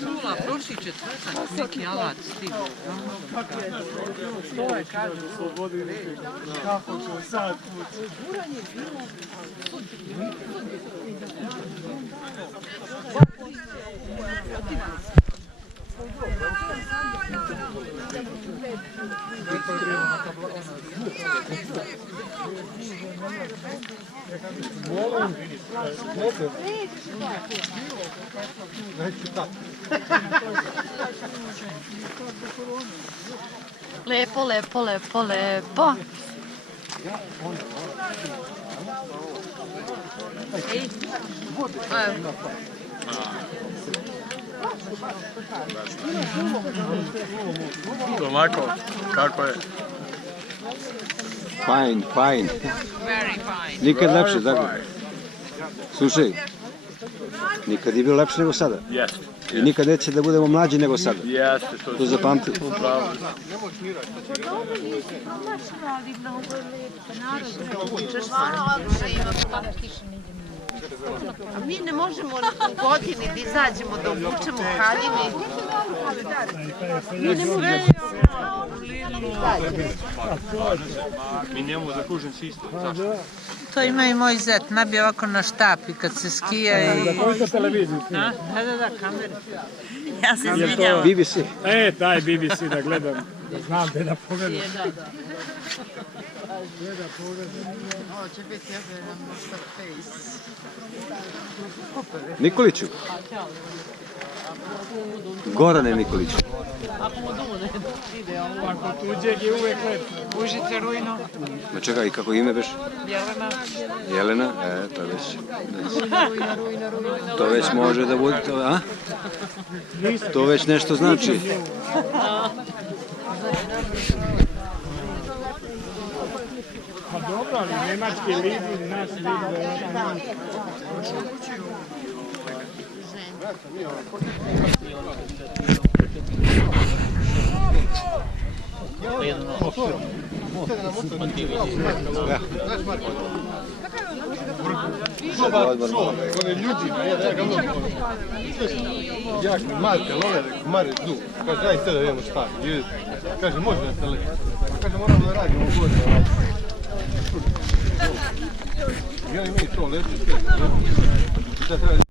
Sula, prošli četvrtak, neki alat stigao. To je, kažu, slobodi kako će sad kući. Lepo, lepo, lepo, lepo. Tomako, kako je? Fajn, fajn. Very fine. Nikad lepše, tako? Slušaj, nikad je bilo lepše nego sada. Jeste. I nikad neće da budemo mlađi nego sada. Jeste, To zapamti. upravo. A mi ne možemo u godini da izađemo da obučemo haljine. Mi ne možemo. Mi njemu za kužen sistem. Zašto? To ima i moj zet, nabije ovako na štapi kad se skija i... Za koju to televiziju? Da, kamer. Ja se izvinjavam. BBC. Taj BBC da gledam. Da znam gde da pogledam. Nikoliću. Gorane Nikoliću. Ako tuđeg je uvek lepo. Užite rujno. Ma čekaj, i kako ime beš? Jelena. Jelena? To već... To već može da bude... A? To već nešto znači. Pa dobro, ali nemački lidi, naš lidi. Jak mi Marka love, Mare du, kaže aj sada vidimo šta je. Kaže može da se leti. Kaže moramo da radimo gore. Ja i mi to leti.